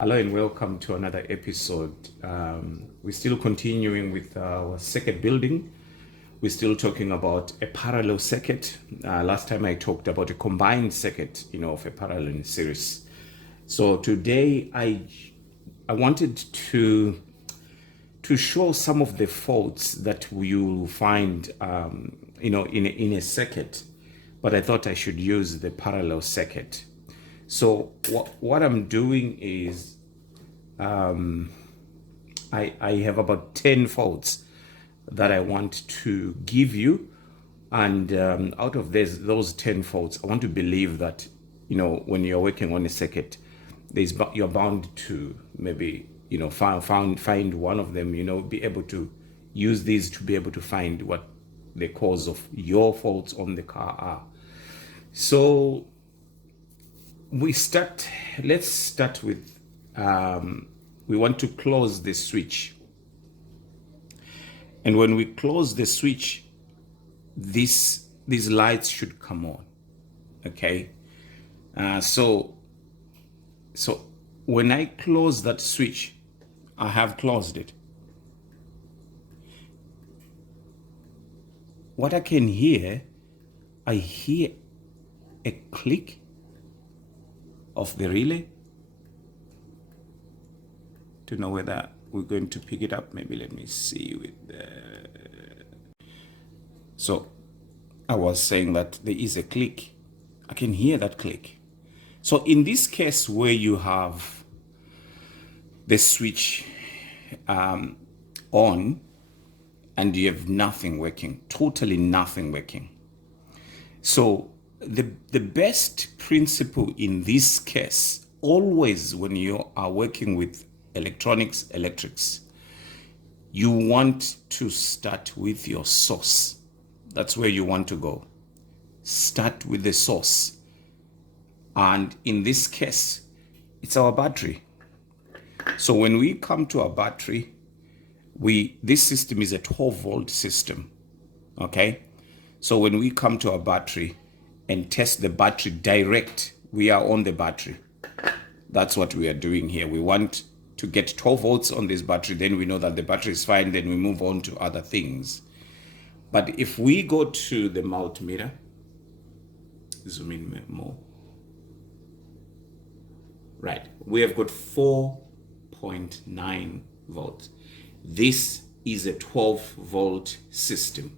Hello and welcome to another episode. We're still continuing with our circuit building. We're still talking about a parallel circuit. Last time I talked about a combined circuit, of a parallel series. So today I wanted to show some of the faults that you'll find, in a circuit, but I thought I should use the parallel circuit. So what I'm doing is I have about 10 faults that I want to give you, and out of those 10 faults, I want to believe that when you're working on a circuit, you're bound to maybe find one of them, be able to use these to be able to find what the cause of your faults on the car are. So let's start with, we want to close the switch. And when we close the switch, these lights should come on, okay? So when I close that switch, I have closed it. What I can hear, I hear a click of the relay. To know whether we're going to pick it up, maybe let me see with the... So I was saying that there is a click. I can hear that click. So in this case where you have the switch on and you have nothing working, totally nothing working. So the best principle in this case, always when you are working with electrics, you want to start with your source. That's where you want to go. Start with the source. And in this case, it's our battery. So when we come to our battery, this system is a 12-volt system, okay? So when we come to our battery and test the battery direct, we are on the battery. That's what we are doing here. We want to get 12 volts on this battery, then we know that the battery is fine, then we move on to other things. But if we go to the multimeter, zoom in more. Right, we have got 4.9 volts. This is a 12-volt system,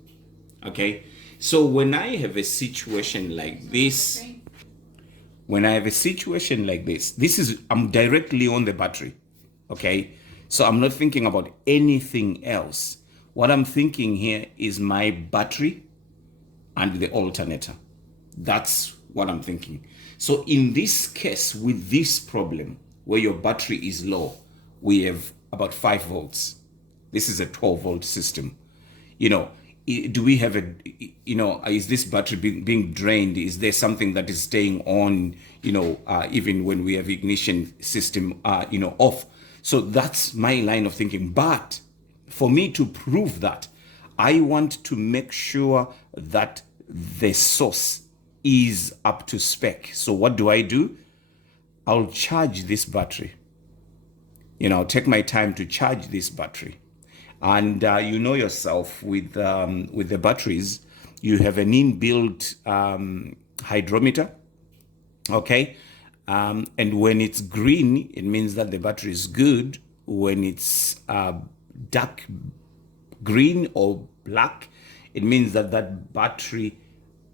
okay? So when I have a situation like this, I'm directly on the battery, okay? So I'm not thinking about anything else. What I'm thinking here is my battery and the alternator. That's what I'm thinking. So in this case, with this problem, where your battery is low, we have about 5 volts. This is a 12-volt system. Do we have is this battery being drained? Is there something that is staying on, even when we have ignition system, off? So that's my line of thinking. But for me to prove that, I want to make sure that the source is up to spec. So what do? I'll charge this battery. I'll take my time to charge this battery. And yourself with the batteries, you have an inbuilt hydrometer, okay? And when it's green, it means that the battery is good. When it's dark green or black, it means that battery,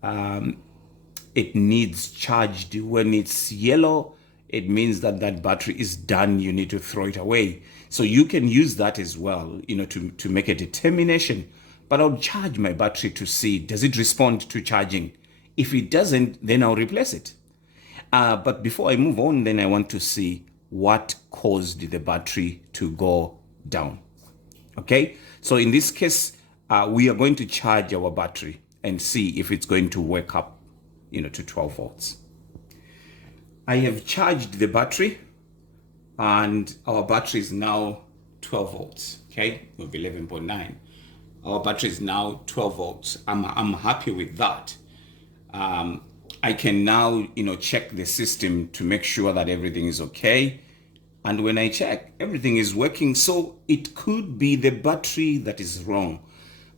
it needs charged. When it's yellow, it means that battery is done. You need to throw it away. So you can use that as well, to make a determination. But I'll charge my battery to see, does it respond to charging? If it doesn't, then I'll replace it. But before I move on, then I want to see what caused the battery to go down. Okay? So in this case, we are going to charge our battery and see if it's going to wake up, to 12 volts. I have charged the battery, and our battery is now 12 volts, okay? With 11.9. Our battery is now 12 volts. I'm happy with that. I can now, check the system to make sure that everything is okay. And when I check, everything is working. So it could be the battery that is wrong.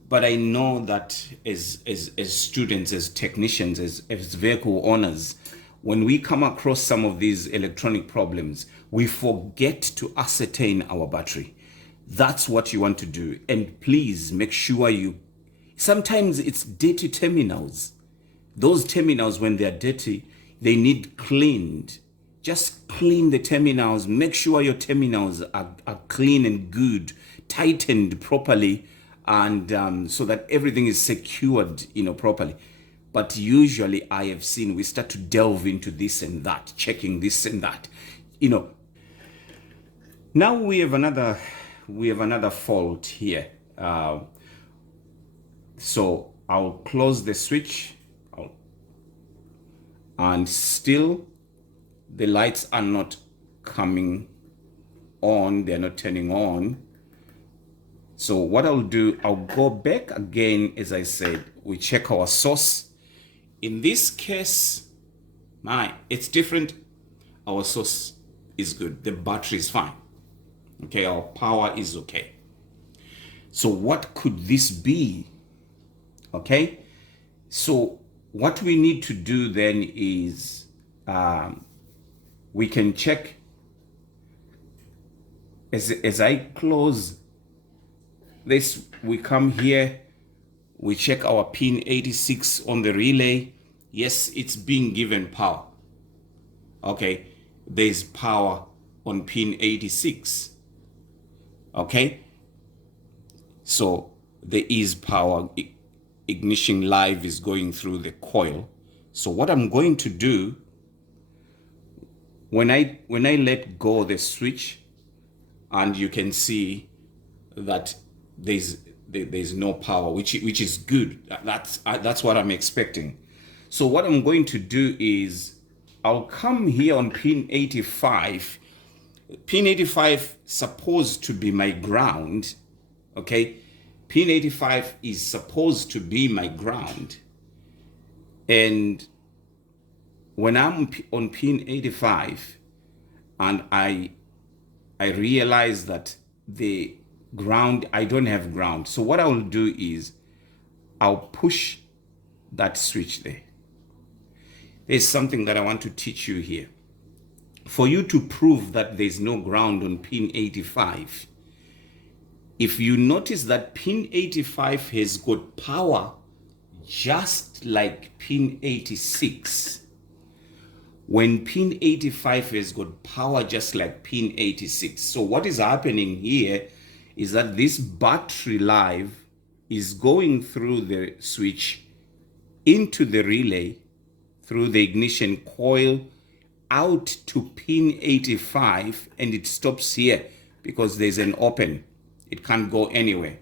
But I know that as students, as technicians, as vehicle owners, when we come across some of these electronic problems, we forget to ascertain our battery. That's what you want to do. And please make sure sometimes it's dirty terminals. Those terminals, when they're dirty, they need cleaned. Just clean the terminals. Make sure your terminals are clean and good, tightened properly, and so that everything is secured, properly. But usually I have seen we start to delve into this and that, checking this and that. Now we have another fault here. So I'll close the switch, and still the lights are not coming on. They're not turning on. So what I'll do, I'll go back again. As I said, we check our source. In this case, it's different. Our source is good. The battery is fine. Okay, our power is okay. So what could this be? Okay, so what we need to do then is we can check. As I close this, we come here, we check our pin 86 on the relay. Yes, it's being given power. Okay, there's power on pin 86. Okay, so there is power. Ignition live is going through the coil. So what I'm going to do, when I let go the switch, and you can see that there's no power, which is good. That's what I'm expecting. So what I'm going to do is I'll come here on pin 85. Pin 85 supposed to be my ground. Okay, pin 85 is supposed to be my ground. And when I'm on pin 85 and I realize that the ground, I don't have ground. So what I will do is I'll push that switch there. There's something that I want to teach you here. For you to prove that there's no ground on pin 85, if you notice that pin 85 has got power just like pin 86, when pin 85 has got power just like pin 86. So what is happening here is that this battery live is going through the switch into the relay, through the ignition coil, out to pin 85, and it stops here because there's an open. It can't go anywhere.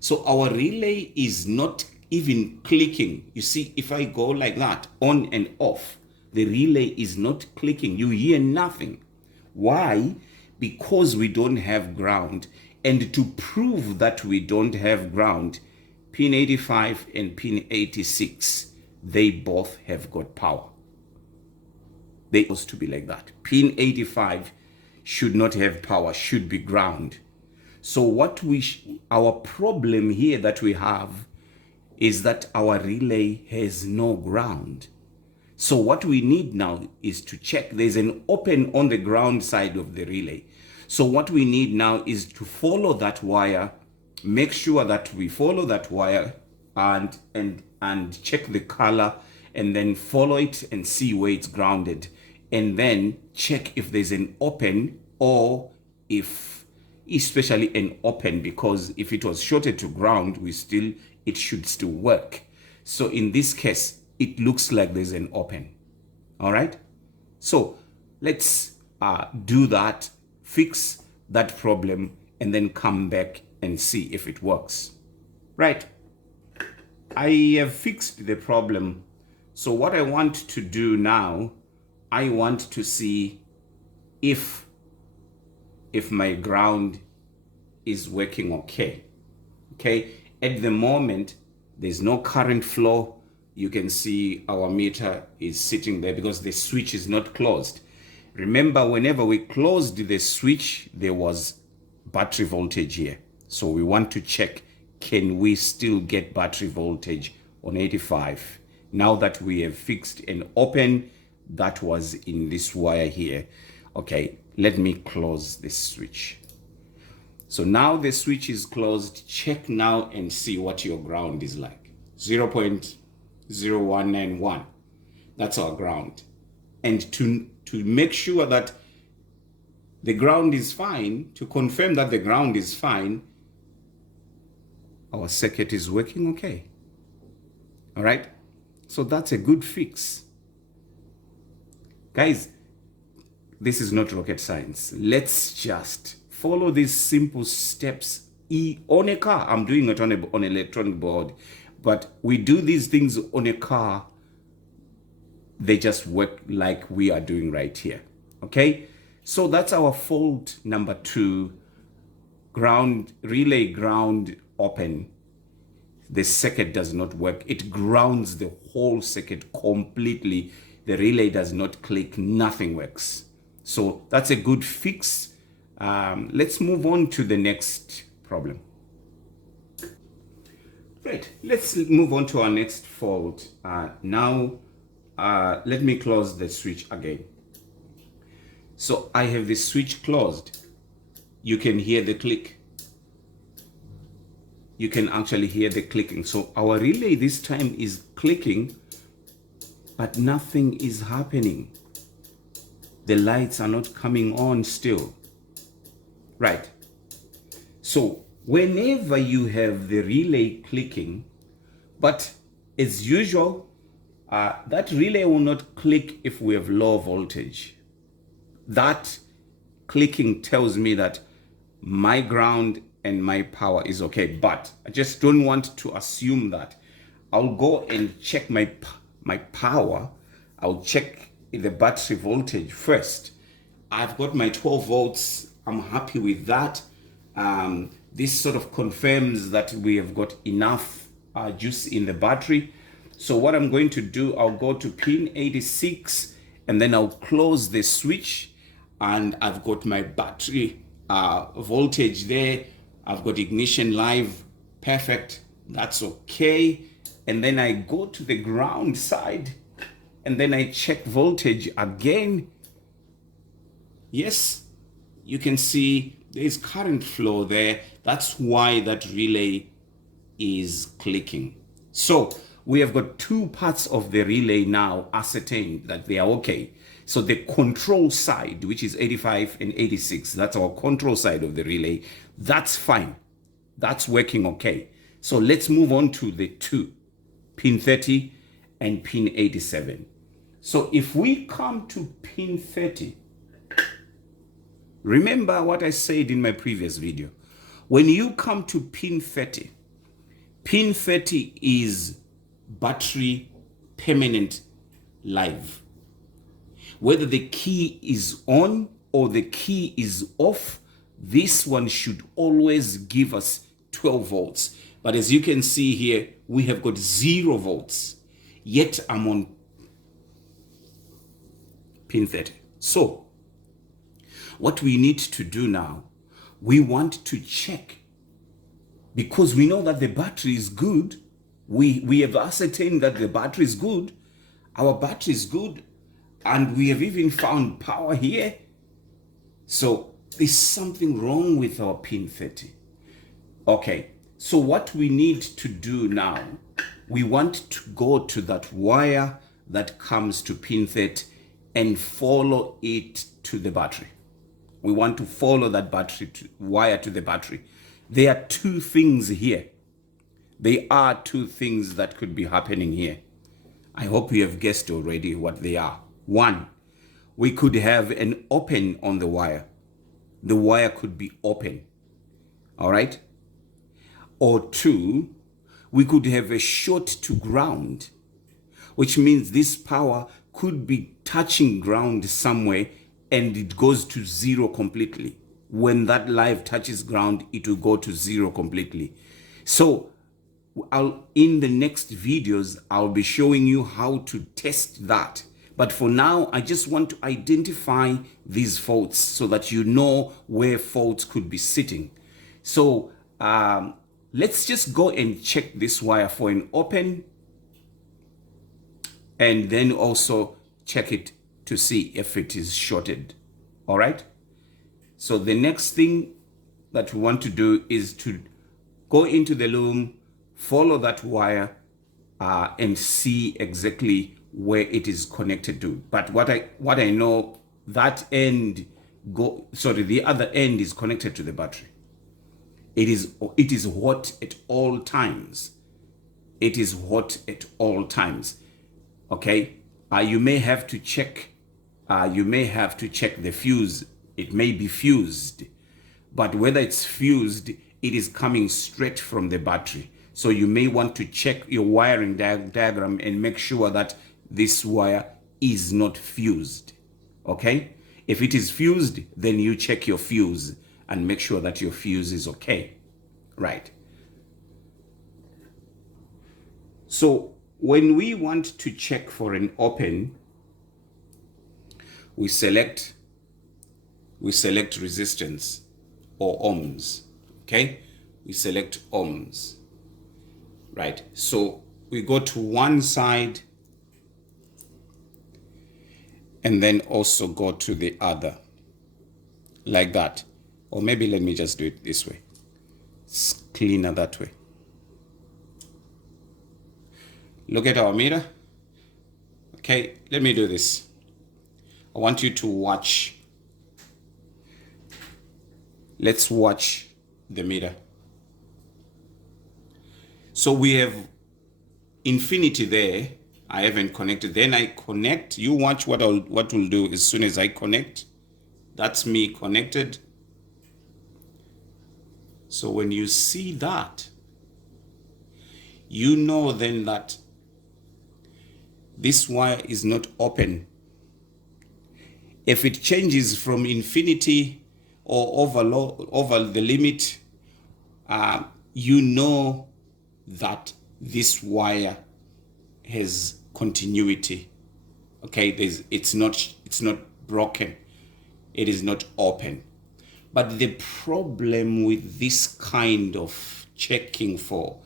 So our relay is not even clicking. You see, if I go like that, on and off, the relay is not clicking. You hear nothing. Why? Because we don't have ground. And to prove that we don't have ground, pin 85 and pin 86, they both have got power. They supposed to be like that. Pin 85 should not have power, should be ground. So our problem here that we have is that our relay has no ground. So what we need now is to check. There's an open on the ground side of the relay. So what we need now is to follow that wire, make sure that we follow that wire and check the color, and then follow it and see where it's grounded, and then check if there's an open, or if especially an open, because if it was shorted to ground, it should still work. So in this case, it looks like there's an open. All right, so let's do that, fix that problem, and then come back and see if it works. Right, I have fixed the problem. So what I want to do now, I want to see if my ground is working okay. Okay, at the moment, there's no current flow. You can see our meter is sitting there because the switch is not closed. Remember, whenever we closed the switch, there was battery voltage here. So we want to check, can we still get battery voltage on 85? Now that we have fixed and open, that was in this wire here. Okay, let me close this switch. So now the switch is closed. Check now and see what your ground is like. 0.0191. That's our ground. And to make sure that the ground is fine, to confirm that the ground is fine, our circuit is working okay. All right? So that's a good fix. Guys, this is not rocket science. Let's just follow these simple steps on a car. I'm doing it on an electronic board, but we do these things on a car. They just work like we are doing right here. Okay? So that's our fault number 2. Ground, relay ground open. The circuit does not work. It grounds the whole circuit completely. The relay does not click. Nothing works. So that's a good fix. Let's move on to the next problem. Great. Let's move on to our next fault. Now, let me close the switch again. So I have the switch closed. You can hear the click. You can actually hear the clicking. So our relay this time is clicking, but nothing is happening. The lights are not coming on still. Right. So whenever you have the relay clicking, but as usual, that relay will not click if we have low voltage. That clicking tells me that my ground and my power is okay, but I just don't want to assume that. I'll go and check my power. I'll check the battery voltage first. I've got my 12 volts. I'm happy with that. This sort of confirms that we have got enough juice in the battery. So what I'm going to do, I'll go to pin 86 and then I'll close the switch, and I've got my battery voltage there. I've got ignition live. Perfect. That's okay. And then I go to the ground side and then I check voltage again. Yes, you can see there's current flow there. That's why that relay is clicking. So we have got 2 parts of the relay now ascertained that they are okay. So the control side, which is 85 and 86, that's our control side of the relay. That's fine. That's working okay. So let's move on to the 2, pin 30 and pin 87. So if we come to pin 30, remember what I said in my previous video. When you come to pin 30 is battery permanent live. Whether the key is on or the key is off, this one should always give us 12 volts. But as you can see here, we have got 0 volts, yet I'm on pin 30. So what we need to do now, we want to check, because we know that the battery is good. We have ascertained that the battery is good. Our battery is good. And we have even found power here. So there's something wrong with our pin 30. Okay, so what we need to do now, we want to go to that wire that comes to pin 30 and follow it to the battery. We want to follow that wire to the battery. There are 2 things here. There are 2 things that could be happening here. I hope you have guessed already what they are. 1, we could have an open on the wire. The wire could be open. All right? Or 2, we could have a short to ground, which means this power could be touching ground somewhere and it goes to 0 completely. When that live touches ground, it will go to 0 completely. So in the next videos, I'll be showing you how to test that. But for now, I just want to identify these faults so that you know where faults could be sitting. So let's just go and check this wire for an open, and then also check it to see if it is shorted. All right. So the next thing that we want to do is to go into the loom, follow that wire, and see exactly where it is connected to. But what I know, that end the other end is connected to the battery. It is hot at all times. It is hot at all times. Okay. You may have to check. You may have to check the fuse. It may be fused, but whether it's fused, it is coming straight from the battery. So you may want to check your wiring diagram and make sure that this wire is not fused. Okay. If it is fused, then you check your fuse and make sure that your fuse is okay. Right. So when we want to check for an open, we select resistance or ohms. Okay, we select ohms. Right. So we go to one side and then also go to the other, like that. Or maybe let me just do it this way. It's cleaner that way. Look at our meter. Okay, let me do this. I want you to watch. Let's watch the meter. So we have infinity there. I haven't connected. Then I connect. You watch what we'll do as soon as I connect. That's me connected. So when you see that, you know then that this wire is not open. If it changes from infinity or over the limit, you know that this wire has continuity. Okay, it's not broken. It is not open. But the problem with this kind of checking for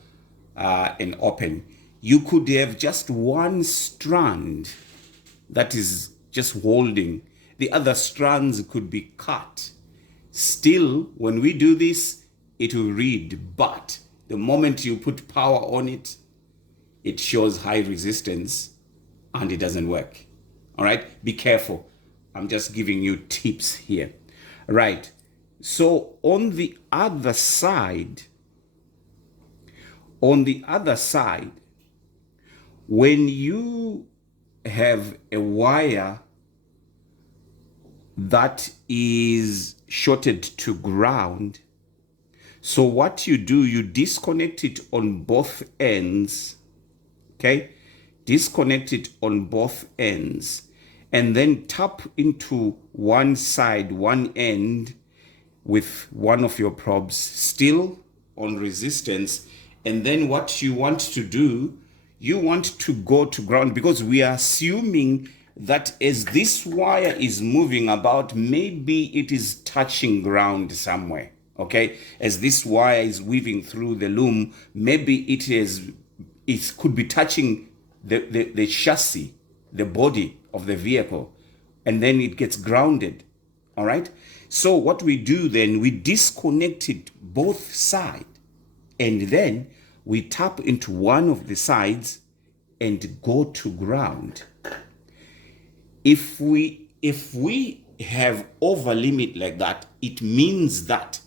an open, you could have just one strand that is just holding. The other strands could be cut. Still, when we do this, it will read, but the moment you put power on it, it shows high resistance and it doesn't work. All right, be careful. I'm just giving you tips here. Right. So on the other side, when you have a wire that is shorted to ground, so what you do, you disconnect it on both ends. Okay, disconnect it on both ends, and then tap into one side, one end, with one of your probes still on resistance. And then what you want to do, you want to go to ground, because we are assuming that as this wire is moving about, maybe it is touching ground somewhere. Okay, as this wire is weaving through the loom, maybe it could be touching the chassis, the body of the vehicle, and then it gets grounded. All right. So what we do then, we disconnect it both sides, and then we tap into one of the sides and go to ground. If we have over limit like that, it means that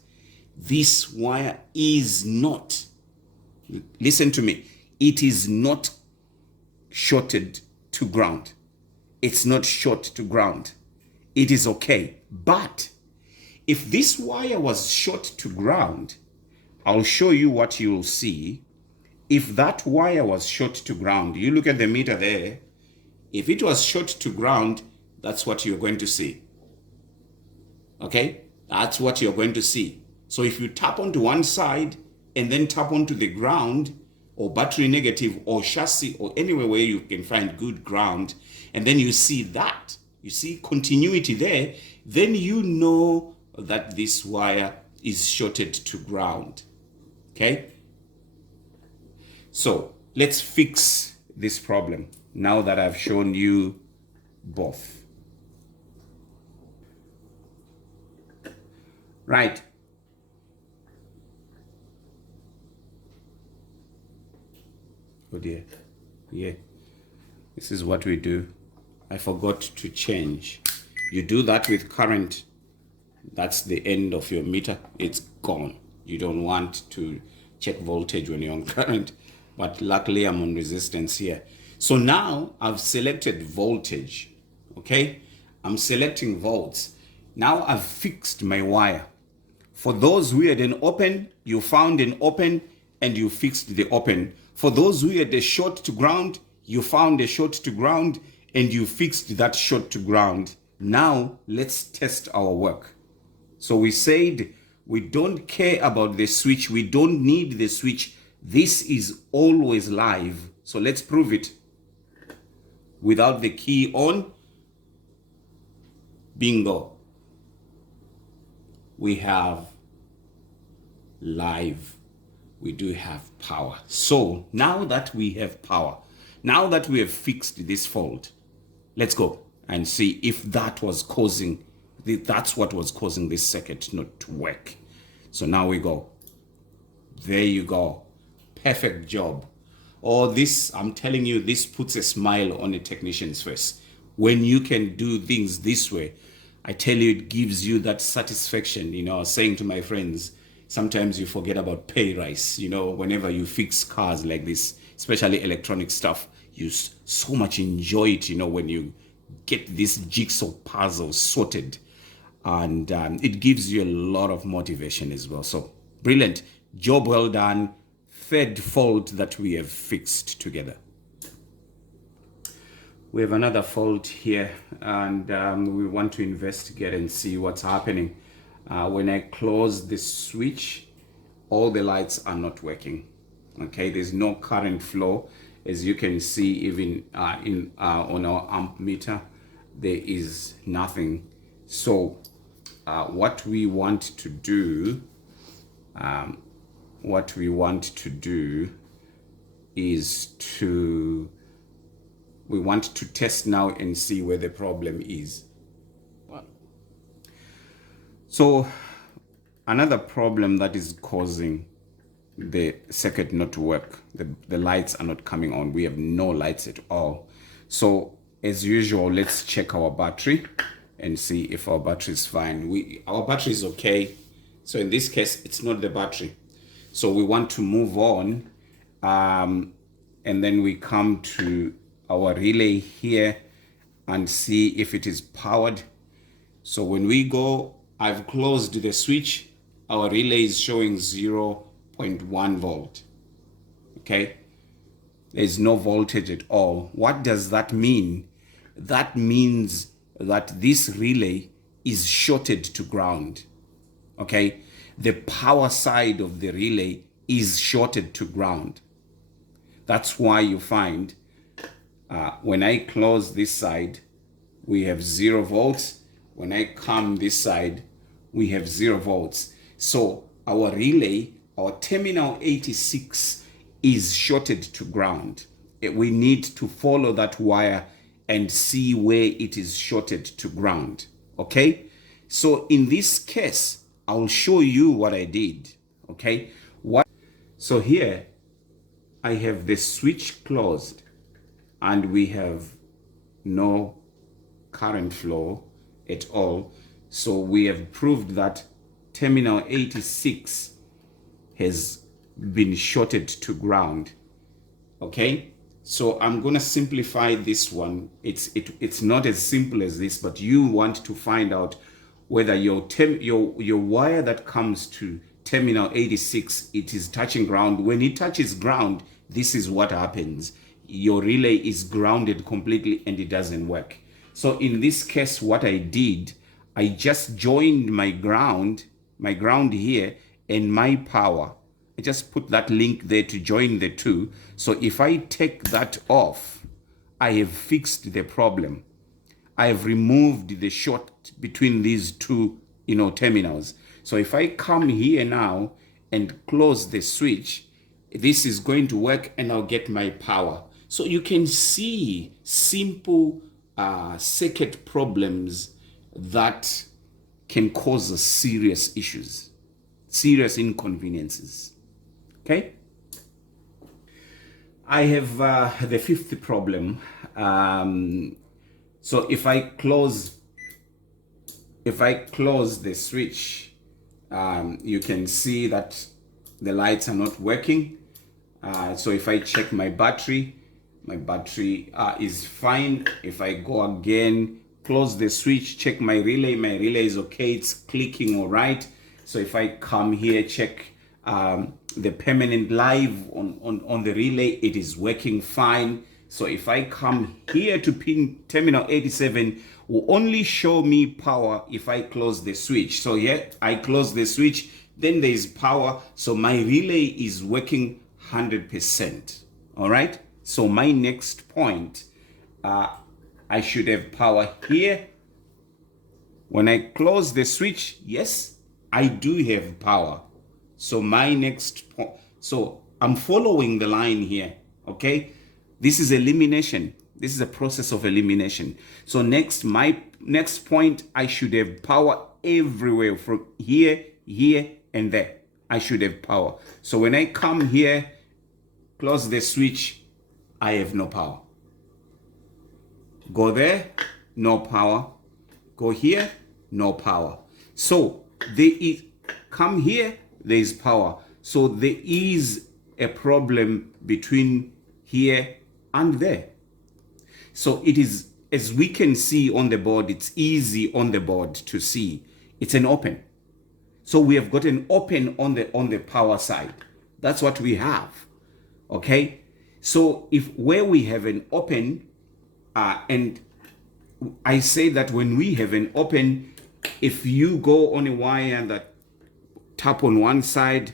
this wire is not, listen to me, it is not shorted to ground. It's not short to ground. It is okay. But if this wire was short to ground, I'll show you what you'll see. If that wire was short to ground, you look at the meter there. If it was short to ground, that's what you're going to see. Okay? That's what you're going to see. So if you tap onto one side and then tap onto the ground, or battery negative or chassis or anywhere where you can find good ground, and then you see that, you see continuity there, then you know that this wire is shorted to ground. Okay? So let's fix this problem now that I've shown you both. Right. Oh dear. Yeah. This is what we do. I forgot to change. You do that with current. That's the end of your meter. It's gone. You don't want to check voltage when you're on current. But luckily I'm on resistance here. So now I've selected voltage. Okay? I'm selecting volts. Now I've fixed my wire. For those who had an open, you found an open and you fixed the open. For those who had a short to ground, you found a short to ground and you fixed that short to ground. Now let's test our work. So we said we don't care about the switch. We don't need the switch. This is always live. So let's prove it. Without the key on, bingo. We have live. We do have power. So now that we have power, now that we have fixed this fault, let's go and see if that was causing, that's what was causing this circuit not to work. So now we go. There you go. Perfect job. Oh, this, I'm telling you, this puts a smile on a technician's face. When you can do things this way, I tell you, it gives you that satisfaction. You know, I was saying to my friends, sometimes you forget about pay rise. You know, whenever you fix cars like this, especially electronic stuff, you so much enjoy it, you know, when you get this jigsaw puzzle sorted. And it gives you a lot of motivation as well. So brilliant. Job well done. Third fault that we have fixed together. We have another fault here, and we want to investigate and see what's happening. When I close the switch, all the lights are not working. Okay, there's no current flow. As you can see, even on our amp meter, there is nothing. So what we want to do is we want to test now and see where the problem is. So another problem that is causing the circuit not to work, the lights are not coming on. We have no lights at all. So as usual, let's check our battery and see if our battery is fine. Our battery is okay. So in this case, it's not the battery. So we want to move on, and then we come to our relay here and see if it is powered. So when we go, I've closed the switch. Our relay is showing 0.1 volt. Okay, there's no voltage at all. What does that mean? That means that this relay is shorted to ground. Okay, the power side of the relay is shorted to ground. That's why you find when I close this side, we have 0 volts. When I come this side, we have 0 volts. So our relay, our terminal 86 is shorted to ground. We need to follow that wire and see where it is shorted to ground. Okay? So in this case, I'll show you what I did. Okay? So here, I have the switch closed and we have no current flow at all. So we have proved that terminal 86 has been shorted to ground. Okay, so I'm gonna simplify this one. It's not as simple as this, but you want to find out whether your wire that comes to terminal 86, it is touching ground. When it touches ground, this is what happens. Your relay is grounded completely and it doesn't work. So in this case, what I did, I just joined my ground here and my power. I just put that link there to join the two. So if I take that off, I have fixed the problem. I have removed the short between these two, terminals. So if I come here now and close the switch, this is going to work and I'll get my power. So you can see simple circuit problems that can cause serious issues, serious inconveniences. Okay? I have the fifth problem. So if I close the switch, you can see that the lights are not working. So if I check my battery is fine. If I go again, close the switch, check my relay is okay, it's clicking all right. So if I come here, check the permanent live on the relay, it is working fine. So if I come here to pin terminal 87, will only show me power if I close the switch. So here I close the switch, then there is power. So my relay is working 100%. All right. So my next point, I should have power here. When I close the switch, yes, I do have power. So my next point, so I'm following the line here. Okay. This is elimination. This is a process of elimination. So my next point, I should have power everywhere from here, and there. I should have power. So when I come here, close the switch, I have no power. Go there, no power. Go here, no power. So come here, there is power. So there is a problem between here and there. So it is, as we can see on the board, it's easy on the board to see. It's an open. So we have got an open on the power side. That's what we have. Okay. So where we have an open, and I say that when we have an open, if you go on a wire that tap on one side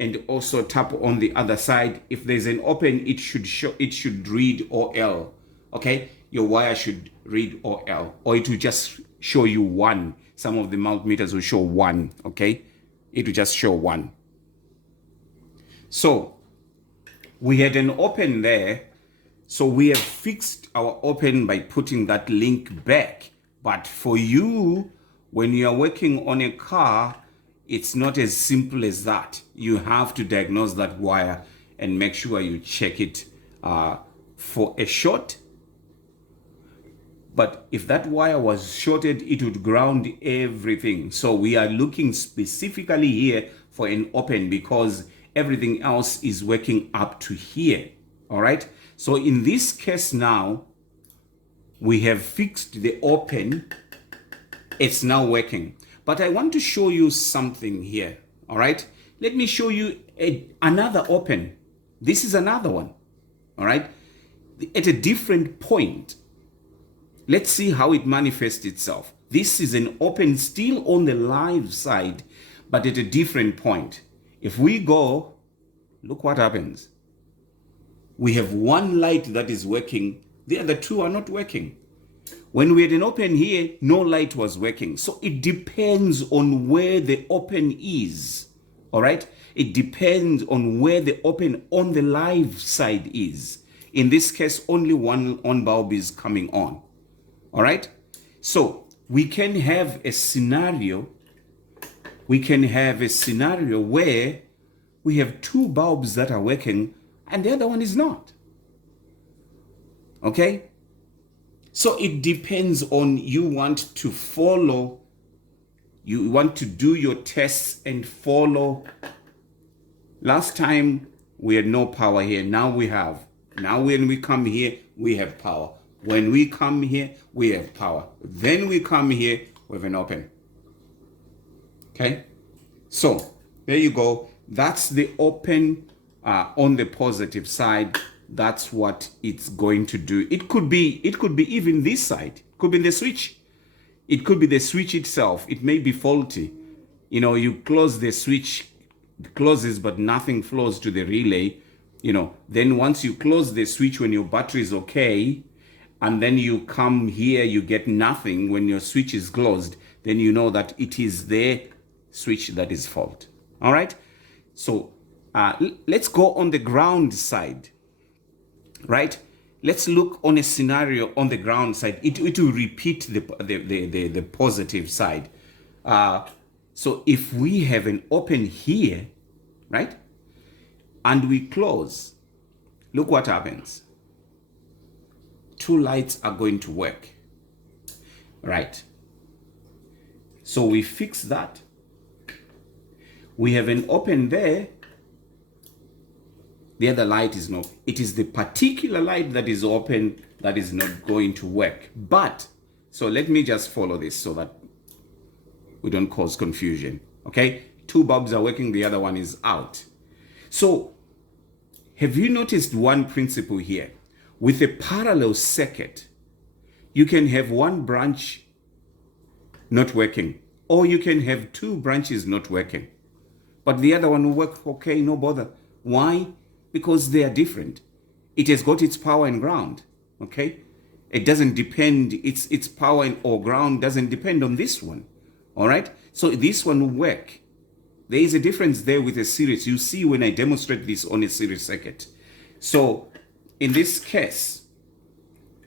and also tap on the other side, if there's an open, it should read OL. Okay, your wire should read OL, or it will just show you 1. Some of the multimeters will show 1. Okay, it will just show 1. So we had an open there. So we have fixed our open by putting that link back. But for you, when you are working on a car, it's not as simple as that. You have to diagnose that wire and make sure you check it for a short. But if that wire was shorted, it would ground everything. So we are looking specifically here for an open because everything else is working up to here. All right. So in this case now, we have fixed the open. It's now working. But I want to show you something here. All right. Let me show you another open. This is another one. All right. At a different point. Let's see how it manifests itself. This is an open still on the live side, but at a different point. If we go, look what happens. We have one light that is working. The other two are not working. When we had an open here, no light was working. So it depends on where the open is. All right. It depends on where the open on the live side is. In this case, only one on bulb is coming on. All right. So we can have a scenario. We can have a scenario where we have 2 bulbs that are working and the other one is not. Okay. So it depends on you want to follow. You want to do your tests and follow. Last time we had no power here. Now we have. Now when we come here, we have power. When we come here, we have power. Then we come here with an open. Okay. So there you go. That's the open on the positive side. That's what it's going to do. It could be even this side. It could be the switch. It could be the switch itself. It may be faulty. You close the switch closes but nothing flows to the relay, then once you close the switch when your battery is okay, and then you come here, you get nothing when your switch is closed, then you know that it is the switch that is fault. All right. So let's go on the ground side, right? Let's look on a scenario on the ground side. It will repeat the positive side. So if we have an open here, right, and we close, look what happens. Two lights are going to work, right? So we fix that. We have an open there. The other light is not. It is the particular light that is open that is not going to work. But, so let me just follow this so that we don't cause confusion. Okay? Two bulbs are working, the other one is out. So, have you noticed one principle here? With a parallel circuit, you can have one branch not working, or you can have two branches not working, but the other one will work okay, no bother. Why? Because they are different. It has got its power and ground, okay? It doesn't depend, its power or ground doesn't depend on this one, all right? So this one will work. There is a difference there with a series. You see when I demonstrate this on a series circuit. So in this case,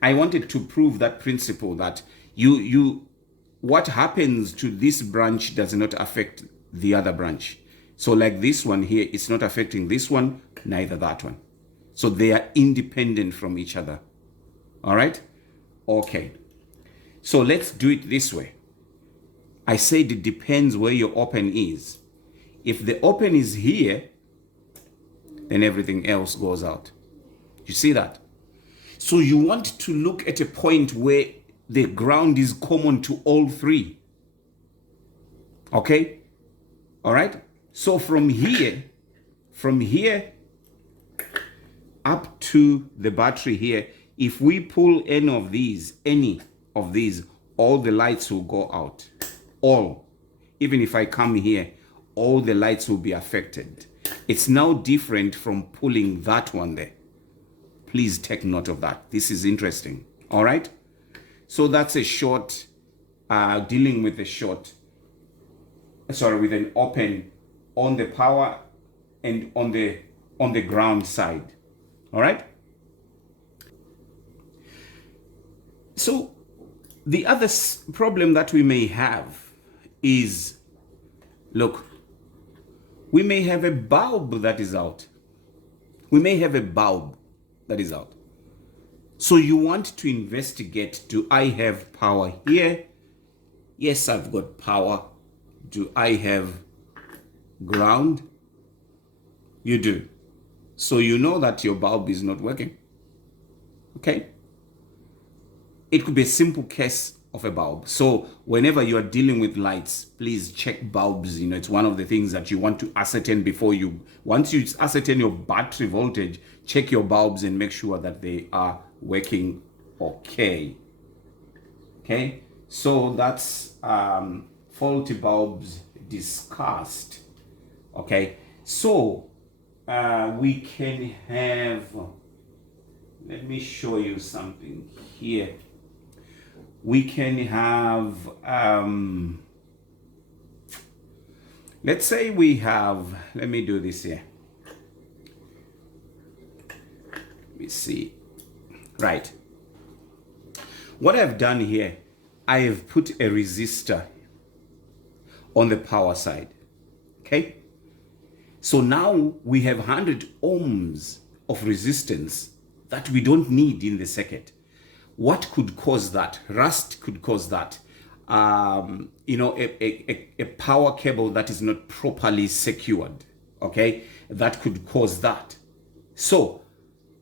I wanted to prove that principle that what happens to this branch does not affect the other branch. So like this one here, it's not affecting this one, neither that one. So they are independent from each other. All right? Okay. So let's do it this way. I said it depends where your open is. If the open is here, then everything else goes out. You see that? So you want to look at a point where the ground is common to all three. Okay? All right? So from here up to the battery here, if we pull any of these, all the lights will go out. All. Even if I come here, all the lights will be affected. It's now different from pulling that one there. Please take note of that. This is interesting. All right? So that's a short, dealing with a short, with an open on the power and on the ground side. All right? So the other problem that we may have is, look, we may have a bulb that is out. We may have a bulb that is out. So you want to investigate, do I have power here? Yes, I've got power. Do I have ground? You do. So you know that your bulb is not working. Okay? It could be a simple case of a bulb. So whenever you are dealing with lights, please check bulbs. It's one of the things that you want to ascertain before once you ascertain your battery voltage, check your bulbs and make sure that they are working okay. Okay? So that's faulty bulbs discussed. Okay? So we can have, let me show you something here. We can have, let's say we have, let me do this here. Let me see. Right. What I've done here, I have put a resistor on the power side. Okay? So now we have 100 ohms of resistance that we don't need in the circuit. What could cause that? Rust could cause that. A power cable that is not properly secured, okay? That could cause that. So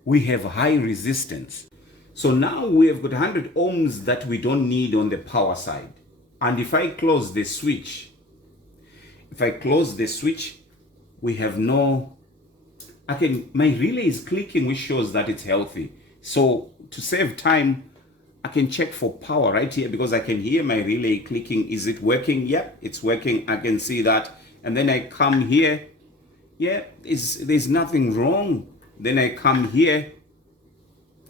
we have high resistance. So now we have got 100 ohms that we don't need on the power side. And if I close the switch, we have no, my relay is clicking, which shows that it's healthy. So to save time, I can check for power right here because I can hear my relay clicking. Is it working? Yeah, it's working. I can see that. And then I come here Yeah, there's nothing wrong. Then I come here,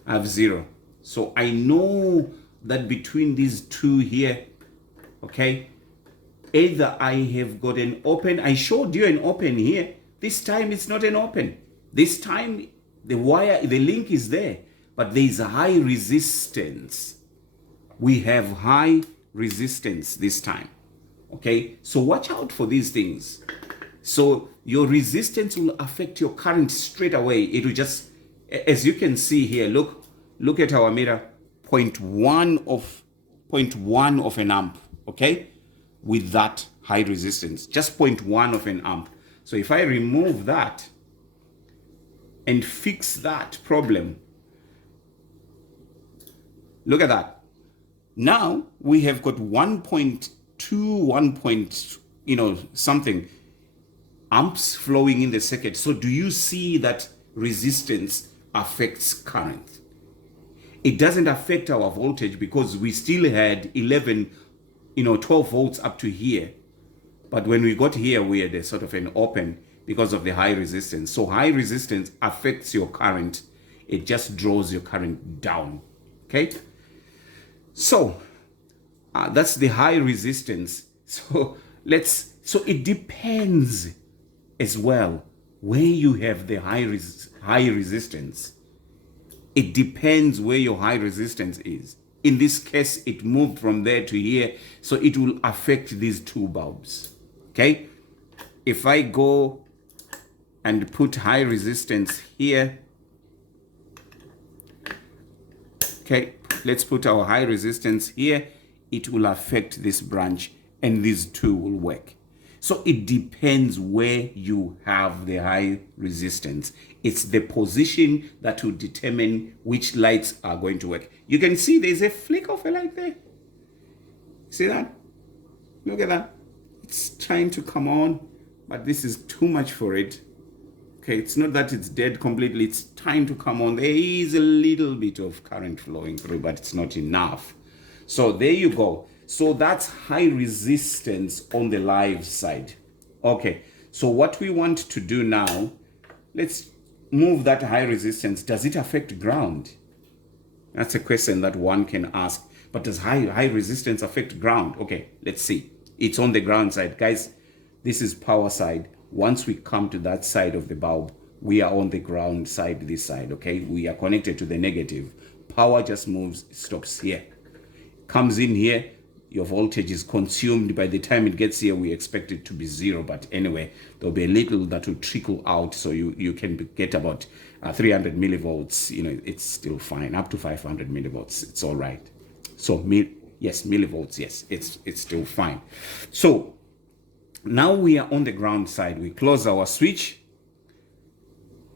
I have 0. So I know that between these two here, okay, either I have got an open, I showed you an open here. This time it's not an open. This time the wire, the link is there, but there is a high resistance. We have high resistance this time. Okay, so watch out for these things. So your resistance will affect your current straight away. It will just, as you can see here, look at our meter, 0.1 of an amp, okay, with that high resistance, just 0.1 of an amp. So if I remove that and fix that problem, look at that. Now we have got 1.2, something amps flowing in the circuit. So do you see that resistance affects current? It doesn't affect our voltage because we still had 12 volts up to here. But when we got here, we had a sort of an open because of the high resistance. So high resistance affects your current. It just draws your current down, okay? So that's the high resistance. So it depends as well where you have the high resistance. It depends where your high resistance is. In this case, it moved from there to here, so it will affect these two bulbs, okay? If I go and put high resistance here, okay, let's put our high resistance here, it will affect this branch and these two will work. So it depends where you have the high resistance. It's the position that will determine which lights are going to work. You can see there's a flick of a light there. See that? Look at that. It's trying to come on, but this is too much for it. Okay, it's not that it's dead completely. It's trying to come on. There is a little bit of current flowing through, but it's not enough. So there you go. So that's high resistance on the live side. Okay, so what we want to do now, let's move that high resistance. Does it affect ground? That's a question that one can ask. But does high resistance affect ground? Okay, let's see. It's on the ground side. Guys, this is power side. Once we come to that side of the bulb, we are on the ground side, this side, okay? We are connected to the negative. Power just moves, stops here. Comes in here, your voltage is consumed. By the time it gets here, we expect it to be 0. But anyway, there'll be a little that will trickle out. So you can get about 300 millivolts. It's still fine. Up to 500 millivolts, it's all right. So yes, millivolts, yes, it's still fine. So now we are on the ground side. We close our switch.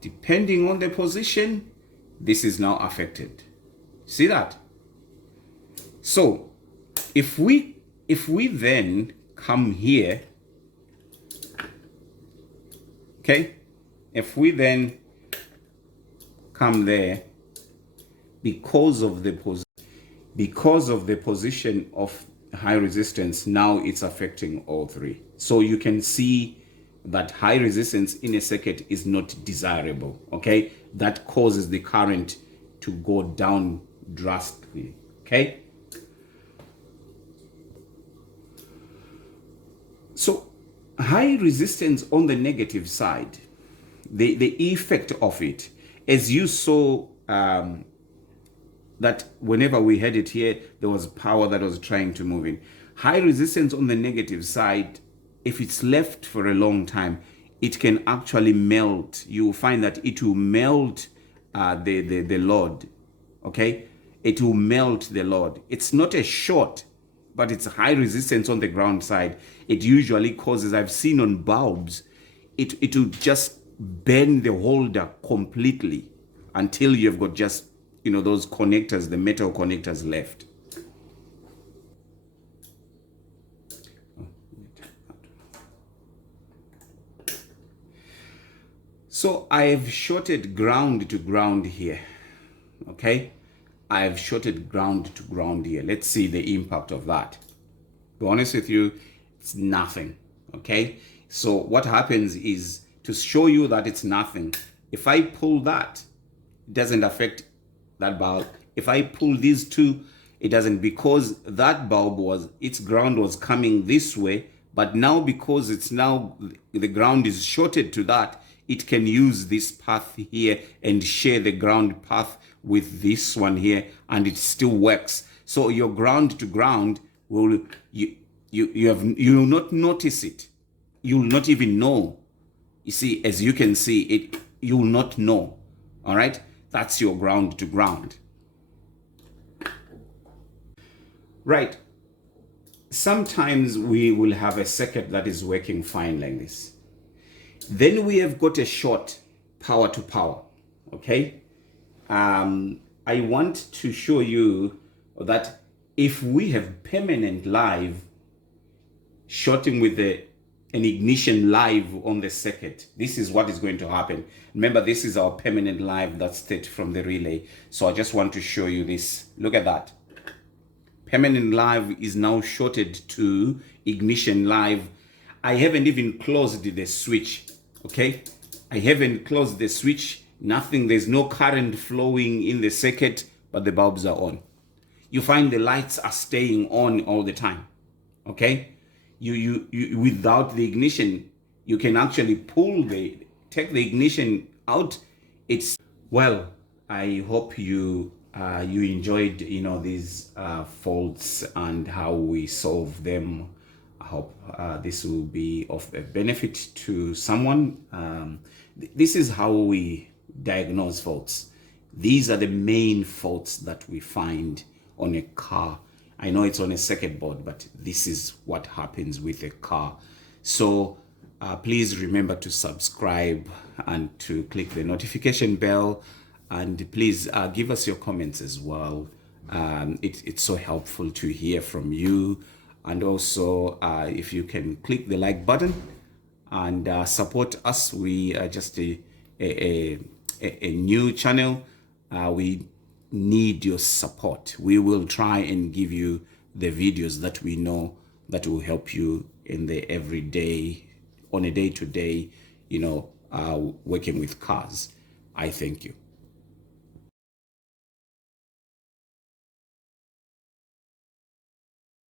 Depending on the position, this is now affected. See that? So if we then come here, okay, if we then come there, because of the position of high resistance, now it's affecting all three. So you can see that high resistance in a circuit is not desirable, okay? That causes the current to go down drastically, okay? So high resistance on the negative side, the effect of it, as you saw, that whenever we had it here, there was power that was trying to move in. High resistance on the negative side, if it's left for a long time, it can actually melt. You will find that it will melt the load, okay? It will melt the load. It's not a short, but it's high resistance on the ground side. It usually causes, I've seen on bulbs, it will just bend the holder completely until you've got just, those connectors, the metal connectors left. So I've shorted ground to ground here, okay? I've shorted ground to ground here. Let's see the impact of that. To be honest with you, it's nothing, okay? So what happens is, to to show you that it's nothing. If I pull that, it doesn't affect that bulb. If I pull these two, it doesn't, because that bulb its ground was coming this way, but now because the ground is shorted to that, it can use this path here and share the ground path with this one here, and it still works. So your ground to ground will, you will not notice it. You will not even know. You see, as you can see it, you will not know. All right, that's your ground to ground. Right. Sometimes we will have a circuit that is working fine like this. Then we have got a short power to power. Okay. I want to show you that if we have permanent live shorting with an ignition live on the circuit, this is what is going to happen. Remember, this is our permanent live that's state from the relay. So I just want to show you this. Look at that. Permanent live is now shorted to ignition live. I haven't even closed the switch. Okay, I haven't closed the switch. Nothing. There's no current flowing in the circuit, but the bulbs are on. You find the lights are staying on all the time. Okay, you without the ignition, you can actually take the ignition out. It's, well, I hope you enjoyed these faults and how we solve them. I hope this will be of a benefit to someone. This is how we diagnose faults. These are the main faults that we find on a car. I know it's on a circuit board, but this is what happens with a car. So please remember to subscribe and to click the notification bell, and please give us your comments as well. It's so helpful to hear from you. And also, if you can click the like button and support us. We are just a new channel. We need your support. We will try and give you the videos that we know that will help you in the everyday, on a day-to-day, working with cars. I thank you.